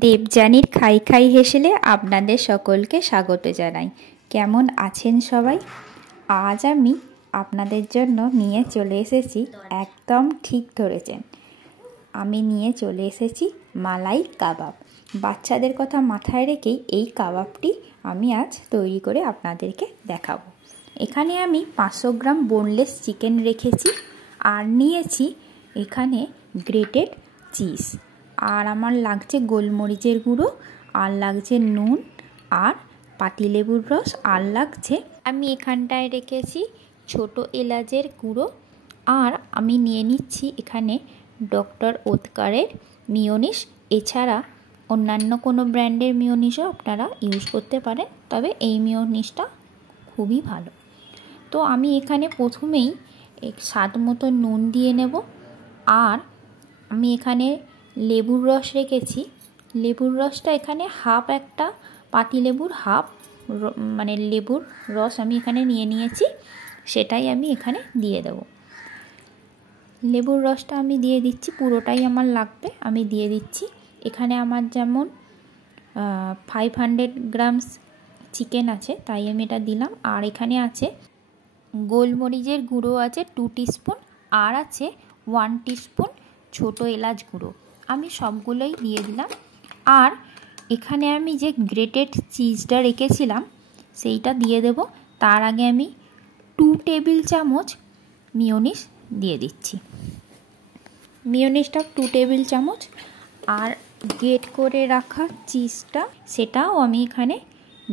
দেবযানীর খাই খাই হেসেলে আপনাদের সকলকে স্বাগত জানাই। কেমন আছেন সবাই? আজ আমি আপনাদের জন্য নিয়ে চলে এসেছি, একদম ঠিক ধরেছেন, আমি নিয়ে চলে এসেছি মালাই কাবাব। বাচ্চাদের কথা মাথায় রেখেই এই কাবাবটি আমি আজ তৈরি করে আপনাদেরকে দেখাবো। এখানে আমি 500 গ্রাম বোনলেস চিকেন রেখেছি, আর নিয়েছি এখানে গ্রেটেড চিজ, আর আমার লাগছে গোলমরিচের গুঁড়ো, আর লাগছে নুন আর পাতিলেবুর রস, আর লাগছে আমি এখানটায় রেখেছি ছোট এলাচের গুঁড়ো, আর আমি নিয়ে নিচ্ছি এখানে ডক্টর ওটকারের মিয়োনিস। এছাড়া অন্যান্য কোনো ব্র্যান্ডের মিয়োনিসও আপনারা ইউজ করতে পারেন, তবে এই মিয়োনিসটা খুবই ভালো। তো আমি এখানে প্রথমেই স্বাদ মতো নুন দিয়ে নেব, আর আমি এখানে লেবুর রস রেখেছি। লেবুর রসটা এখানে হাফ, একটা পাতিলেবুর হাফ মানে লেবুর রস আমি এখানে নিয়ে নিয়েছি, সেটাই আমি এখানে দিয়ে দেব। লেবুর রসটা আমি দিয়ে দিচ্ছি, পুরোটাই আমার লাগবে, আমি দিয়ে দিচ্ছি। এখানে আমার যেমন 500 গ্রামস চিকেন আছে, তাই আমি এটা দিলাম। আর এখানে আছে গোলমরিচের গুঁড়ো আছে 2 টিস্পুন, আর আছে 1 টিস্পুন ছোট এলাচ গুঁড়ো, আমি সবগুলোই দিয়ে দিলাম। আর এখানে আমি যে গ্রেটেড চিজটা রেখেছিলাম সেইটা দিয়ে দেব। তার আগে আমি 2 টেবিল চামচ মিয়োনিস দিয়ে দিচ্ছি, মিয়োনিসটা 2 টেবিল চামচ। আর গ্রেট করে রাখা চিজটা সেটাও আমি এখানে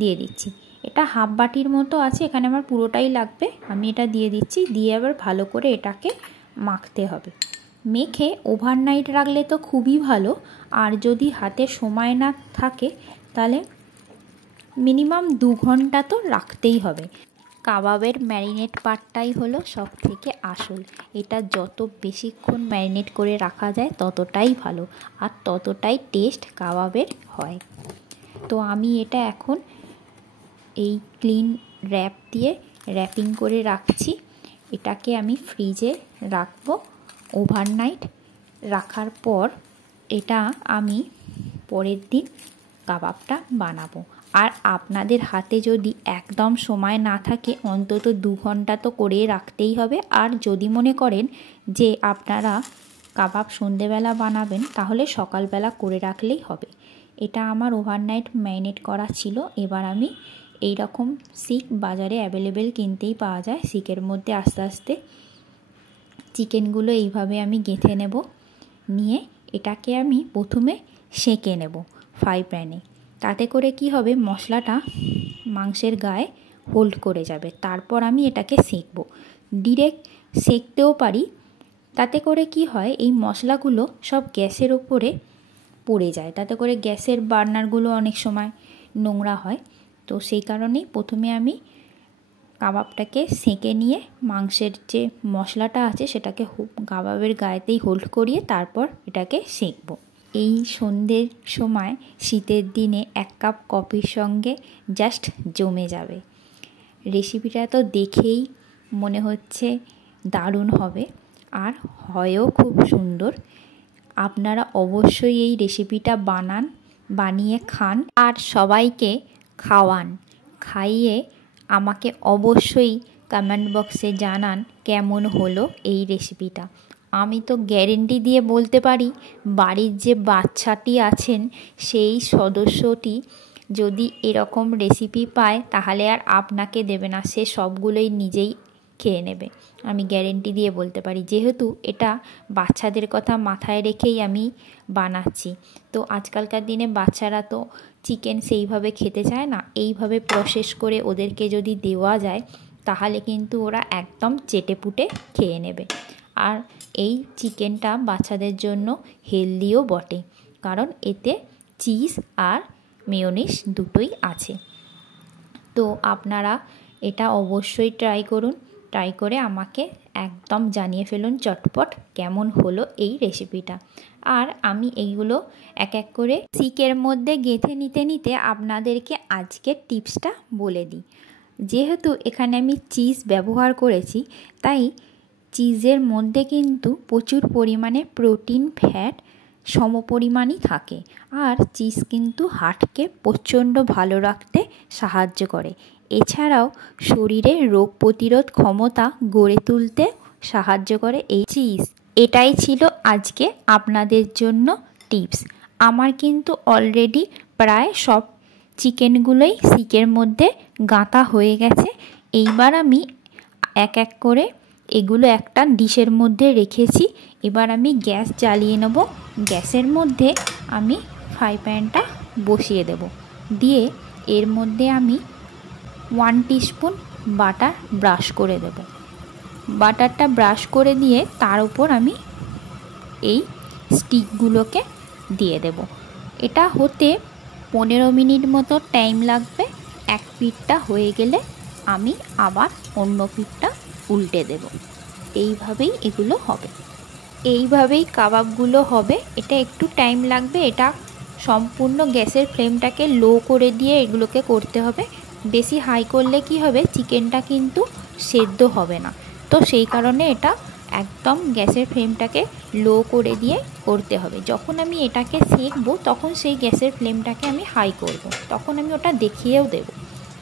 দিয়ে দিচ্ছি। এটা হাফ বাটির মতো আছে, এখানে আমার পুরোটাই লাগবে, আমি এটা দিয়ে দিচ্ছি। দিয়ে আবার ভালো করে এটাকে মাখতে হবে। মেখে ওভারনাইট রাখলে তো খুবই ভালো, আর যদি হাতে সময় না থাকে তাহলে মিনিমাম 2 ঘন্টা তো রাখতেই হবে। কাবাবের ম্যারিনেট পার্টটাই হলো সব থেকে আসল, এটা যত বেশিক্ষণ ম্যারিনেট করে রাখা যায় ততটাই ভালো, আর ততটাই টেস্ট কাবাবের হয়। তো আমি এটা এখন এই ক্লিন র্যাপ দিয়ে র্যাপিং করে রাখছি। এটাকে আমি ফ্রিজে রাখবো ওভারনাইট। রাখার পর এটা আমি পরের দিন কাবাবটা বানাবো। আর আপনাদের হাতে যদি একদম সময় না থাকে, অন্তত 2 ঘন্টা তো করে রাখতেই হবে। আর যদি মনে করেন যে আপনারা কাবাব সন্ধেবেলা বানাবেন, তাহলে সকালবেলা করে রাখলেই হবে। এটা আমার ওভারনাইট ম্যারিনেট করা ছিল। এবার আমি এই রকম শিক বাজারে অ্যাভেলেবেল কিনতেই পাওয়া যায়, শিকের মধ্যে আস্তে আস্তে চিকেনগুলো এইভাবে আমি গেঁথে নেব। নিয়ে এটাকে আমি প্রথমে সেঁকে নেব ফ্রাই প্যানে। তাতে করে কি হবে, মশলাটা মাংসের গায়ে হোল্ড করে যাবে। তারপর আমি এটাকে সেঁকবো, ডিরেক্ট সেঁকতেও পারি। তাতে করে কি হয়, এই মশলাগুলো সব গ্যাসের ওপরে পড়ে যায়, তাতে করে গ্যাসের বার্নারগুলো অনেক সময় নোংরা হয়। তো সেই কারণেই প্রথমে আমি কাবাবটাকে সেঁকে নিয়ে মাংসের যে মশলাটা আছে সেটাকে কাবাবের গায়েতেই হোল্ড করিয়ে তারপর এটাকে সেঁকবো। এই সন্ধ্যের সময় শীতের দিনে 1 কাপ কফির সঙ্গে জাস্ট জমে যাবে। রেসিপিটা তো দেখেই মনে হচ্ছে দারুণ হবে, আর হয়ও খুব সুন্দর। আপনারা অবশ্যই এই রেসিপিটা বানিয়ে খান, আর সবাইকে খাওয়ান। খাইয়ে আমাকে অবশ্যই কমেন্ট বক্সে জানান কেমন হলো এই রেসিপিটা। আমি তো গ্যারেন্টি দিয়ে বলতে পারি, বাড়ির যে বাচ্চাটি আছেন সেই সদস্যটি যদি এরকম রেসিপি পায় তাহলে আর আপনাকে দেবে না, সে সবগুলোই নিজেই খেয়ে নেবে। আমি গ্যারেন্টি দিয়ে বলতে পারি, যেহেতু এটা বাচ্চাদের কথা মাথায় রেখেই আমি বানাচ্ছি। তো আজকালকার দিনে বাচ্চারা তো চিকেন সেইভাবে খেতে চায় না, এইভাবে প্রসেস করে ওদেরকে যদি দেওয়া যায় তাহলে কিন্তু ওরা একদম চেটেপুটে খেয়ে নেবে। আর এই চিকেনটা বাচ্চাদের জন্য হেলদিও বটে, কারণ এতে চিজ আর মেয়োনিজ দুটোই আছে। তো আপনারা এটা অবশ্যই ট্রাই করুন, ট্রাই করে আমাকে একদম জানিয়ে ফেলুন চটপট কেমন হলো এই রেসিপিটা। আর আমি এইগুলো এক এক করে শিকের মধ্যে গেঁথে নিতে নিতে আপনাদেরকে আজকের টিপসটা বলে দিই। যেহেতু এখানে আমি চিজ ব্যবহার করেছি, তাই চিজের মধ্যে কিন্তু প্রচুর পরিমাণে প্রোটিন, ফ্যাট সমপরিমাণই থাকে। আর চিজ কিন্তু হার্টকে প্রচণ্ড ভালো রাখতে সাহায্য করে। এছাড়াও শরীরে রোগ প্রতিরোধ ক্ষমতা গড়ে তুলতে সাহায্য করে এই চিজ। এটাই ছিল আজকে আপনাদের জন্য টিপস। আমার কিন্তু অলরেডি প্রায় সব চিকেনগুলোই শিকের মধ্যে গাঁথা হয়ে গেছে। এইবার আমি এক এক করে এগুলো একটা ডিশের মধ্যে রেখেছি। এবার আমি গ্যাস জ্বালিয়ে নেব। গ্যাসের মধ্যে আমি ফ্রাই প্যানটা বসিয়ে দেব। দিয়ে এর মধ্যে আমি 1 টিস্পুন বাটার ব্রাশ করে দেব। বাটারটা ব্রাশ করে দিয়ে তার উপর আমি এই স্টিকগুলোকে দিয়ে দেব। এটা হতে 15 মিনিট মতো টাইম লাগবে। এক পিঠটা হয়ে গেলে আমি আবার অন্য পিঠটা উল্টে দেব। এইভাবেই এগুলো হবে। এইভাবেই কাবাবগুলো হবে। এটা একটু টাইম লাগবে। এটা সম্পূর্ণ গ্যাসের ফ্লেমটাকে লো করে দিয়ে এগুলোকে করতে হবে। বেশি হাই করলে কি হবে, চিকেনটা কিন্তু সেদ্ধ হবে না। তো সেই কারণে এটা একদম গ্যাসের ফ্লেমটাকে লো করে দিয়ে করতে হবে। যখন আমি এটাকে সেঁকবো তখন সেই গ্যাসের ফ্লেমটাকে আমি হাই করব। তখন আমি ওটা দেখিয়েও দেব।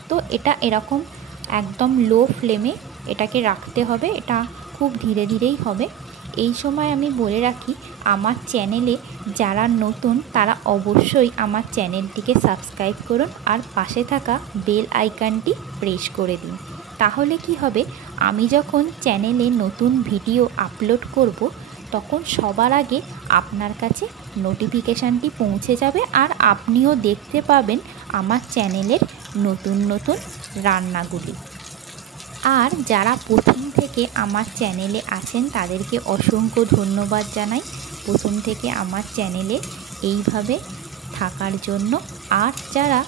তো এটা এরকম একদম লো ফ্লেমে এটাকে রাখতে হবে। এটা খুব ধীরে ধীরেই হবে। এই সময় আমি বলে রাখি, আমার চ্যানেলে যারা নতুন তারা অবশ্যই আমার চ্যানেলটিকে সাবস্ক্রাইব করুন আর পাশে থাকা বেল আইকনটি প্রেস করে দিন। তাহলে কি হবে, আমি যখন চ্যানেলে নতুন ভিডিও আপলোড করব তখন সবার আগে আপনার কাছে নোটিফিকেশানটি পৌঁছে যাবে আর আপনিও দেখতে পাবেন আমার চ্যানেলের নতুন নতুন রান্নাগুলি। আর যারা প্রথম থেকে আমার চ্যানেলে আছেন তাদেরকে অসংখ্য ধন্যবাদ জানাই প্রথম থেকে আমার চ্যানেলে এইভাবে থাকার জন্য। আর যারা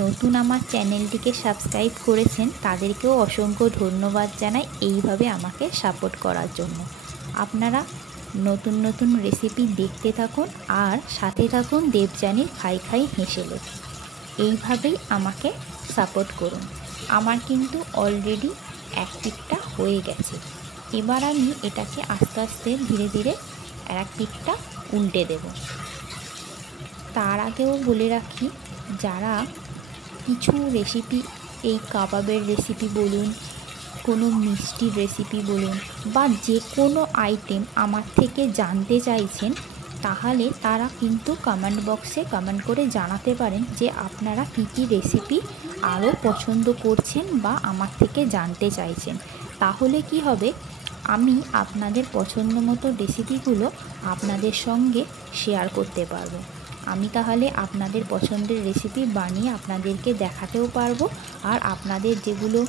নতুন আমার চ্যানেলটিকে সাবস্ক্রাইব করেছেন তাদেরকেও অসংখ্য ধন্যবাদ জানাই এইভাবে আমাকে সাপোর্ট করার জন্য। আপনারা নতুন নতুন রেসিপি দেখতে থাকুন আর সাথে থাকুন দেবযানীর খাই খাই হেসেলে। এইভাবেই আমাকে সাপোর্ট করুন। আমার কিন্তু অলরেডি এক পিঠটা হয়ে গেছে। এবার আমি এটাকে আস্তে আস্তে ধীরে ধীরে এক পিঠটা উল্টে দেব। তার আগেও বলে রাখি, যারা কিছু রেসিপি, এই কাবাবের রেসিপি বলুন, কোনো মিষ্টির রেসিপি বলুন বা যে কোনো আইটেম আমার থেকে জানতে চাইছেন, তাহলে তারা কিন্তু কমেন্ট বক্সে কমেন্ট করে জানাতে পারেন যে আপনারা কী কী রেসিপি আরও পছন্দ করছেন বা আমার থেকে জানতে চাইছেন। তাহলে কি হবে, আমি আপনাদের পছন্দ মতো রেসিপিগুলো আপনাদের সঙ্গে শেয়ার করতে পারবো। আমি তাহলে আপনাদের পছন্দের রেসিপি বানিয়ে আপনাদেরকে দেখাতেও পারবো আর আপনাদের যেগুলো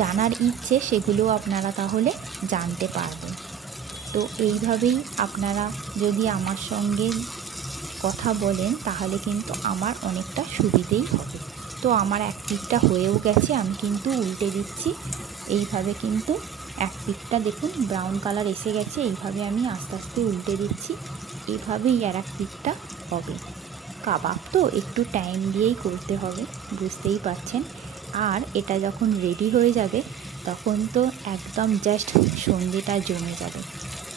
জানার ইচ্ছে সেগুলো আপনারা তাহলে জানতে পারবেন। তো এইভাবেই আপনারা যদি আমার সঙ্গে কথা বলেন তাহলে কিন্তু আমার অনেকটা সুবিধেই হবে। তো আমার এক পিঠটা হয়েও গেছে, আমি কিন্তু উল্টে দিচ্ছি। এইভাবে কিন্তু এক পিঠটা দেখুন ব্রাউন কালার এসে গেছে। এইভাবে আমি আস্তে আস্তে উল্টে দিচ্ছি। এইভাবেই আর এক পিঠটা হবে। কাবাব তো একটু টাইম দিয়েই করতে হবে, বুঝতেই পারছেন। আর এটা যখন রেডি হয়ে যাবে তখন তো একদম জাস্ট সন্ধেটা জমে যাবে।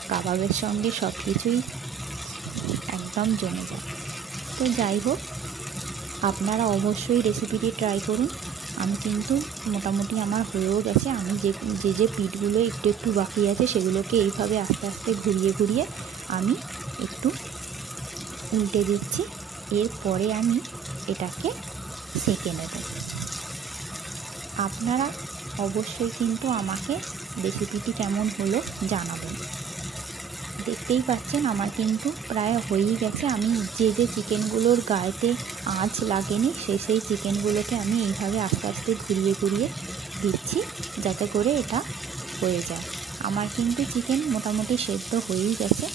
কাবাবের সঙ্গে সব কিছুই একদম জমে যাবে। তো যাই হোক, আপনারা অবশ্যই রেসিপিটি ট্রাই করুন। আমি কিন্তু মোটামুটি আমার হয়েও গেছে। আমি যে পিঠগুলো একটু একটু বাকি আছে সেগুলোকে এইভাবে আস্তে আস্তে ঘুরিয়ে ঘুরিয়ে আমি একটু উল্টে দিচ্ছি। এরপরে আমি এটাকে সেঁকে নেব। আপনারা অবশ্যই কিন্তু আমাকে রেসিপিটি কেমন হলো জানাবেন। দেখতেই পাচ্ছেন আমার কিন্তু প্রায় হয়েই গেছে। আমি যে চিকেনগুলোর গায়েতে আঁচ লাগেনি সেই চিকেনগুলোকে আমি এইভাবে আস্তে আস্তে ঘুরিয়ে ঘুরিয়ে দিচ্ছি যাতে করে এটা হয়ে যায়। আমার কিন্তু চিকেন মোটামুটি সেদ্ধ হয়েই গেছে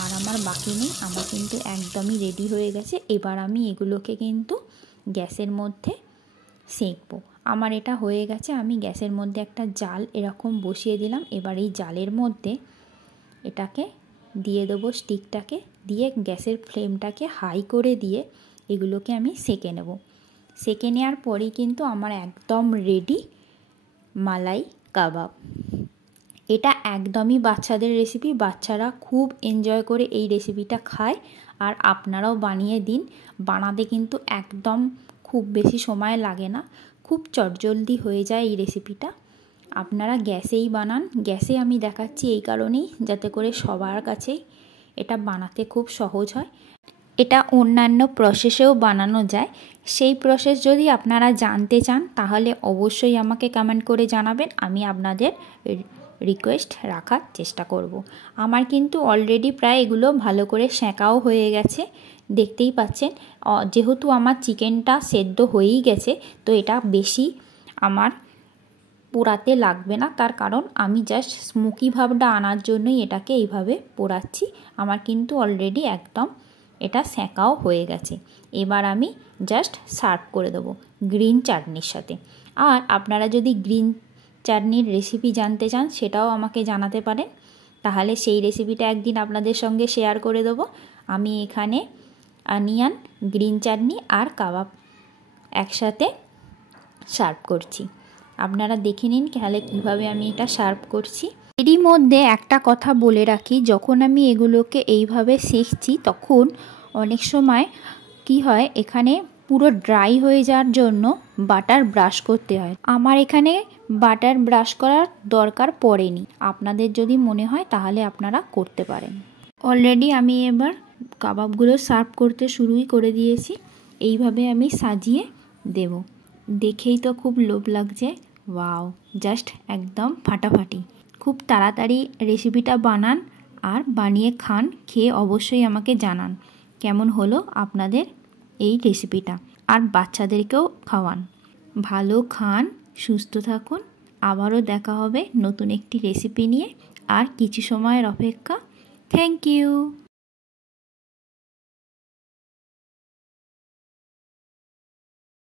আর আমার বাকি নেই। আমার কিন্তু একদমই রেডি হয়ে গেছে। এবার আমি এগুলোকে কিন্তু গ্যাসের মধ্যে সেঁকবো। আমার এটা হয়ে গেছে। আমি গ্যাসের মধ্যে একটা জাল এরকম বসিয়ে দিলাম। এবার এই জালের মধ্যে এটাকে দিয়ে দেবো, স্টিকটাকে দিয়ে গ্যাসের ফ্লেমটাকে হাই করে দিয়ে এগুলোকে আমি সেঁকে নেব। সেঁকে নেওয়ার পরেই কিন্তু আমার একদম রেডি মালাই কাবাব। এটা একদমই বাচ্চাদের রেসিপি, বাচ্চারা খুব এনজয় করে এই রেসিপিটা খায়। আর আপনারাও বানিয়ে দিন, বানাতে কিন্তু একদম খুব বেশি সময় লাগে না, খুব চটজলদি হয়ে যায় এই রেসিপিটা। আপনারা গ্যাসেই বানান, গ্যাসে আমি দেখাচ্ছি এই কারণেই যাতে করে সবার কাছেই এটা বানাতে খুব সহজ হয়। এটা অন্যান্য প্রসেসেও বানানো যায়, সেই প্রসেস যদি আপনারা জানতে চান তাহলে অবশ্যই আমাকে কমেন্ট করে জানাবেন, আমি আপনাদের রিকোয়েস্ট রাখার চেষ্টা করব। আমার কিন্তু অলরেডি প্রায় এগুলো ভালো করে সেঁকাও হয়ে গেছে, দেখতেই পাচ্ছেন। যেহেতু আমার চিকেনটা সেদ্ধ হয়েই গেছে, তো এটা বেশি আমার পোড়াতে লাগবে না, তার কারণ আমি জাস্ট স্মোকি ভাবটা আনার জন্যই এটাকে এইভাবে পোড়াচ্ছি। আমার কিন্তু অলরেডি একদম এটা সেঁকাও হয়ে গেছে। এবার আমি জাস্ট সার্ভ করে দেবো গ্রিন চাটনির সাথে। আর আপনারা যদি গ্রিন চাটনির রেসিপি জানতে চান সেটাও আমাকে জানাতে পারেন, তাহলে সেই রেসিপিটা একদিন আপনাদের সঙ্গে শেয়ার করে দেবো। আমি এখানে অনিয়ন, গ্রিন চাটনি আর কাবাব একসাথে সার্ভ করছি, আপনারা দেখে নিন তাহলে কীভাবে আমি এটা সার্ভ করছি। এরই মধ্যে একটা কথা বলে রাখি, যখন আমি এগুলোকে এইভাবে শিখছি তখন অনেক সময় কি হয়, এখানে পুরো ড্রাই হয়ে যাওয়ার জন্য বাটার ব্রাশ করতে হয়। আমার এখানে বাটার ব্রাশ করার দরকার পড়েনি, আপনাদের যদি মনে হয় তাহলে আপনারা করতে পারেন। অলরেডি আমি এবার কাবাবগুলো সার্ভ করতে শুরুই করে দিয়েছি। এইভাবে আমি সাজিয়ে দেব, দেখেই তো খুব লোভ লাগছে। ওয়াও, জাস্ট একদম ফাটাফাটি। খুব তাড়াতাড়ি রেসিপিটা বানান আর বানিয়ে খান, খেয়ে অবশ্যই আমাকে জানান কেমন হলো আপনাদের এই রেসিপিটা। আর বাচ্চাদেরকেও খাওয়ান। ভালো খান, সুস্থ থাকুন, আবারও দেখা হবে নতুন একটি রেসিপি নিয়ে। আর কিছু সময়ের অপেক্ষা। Thank you.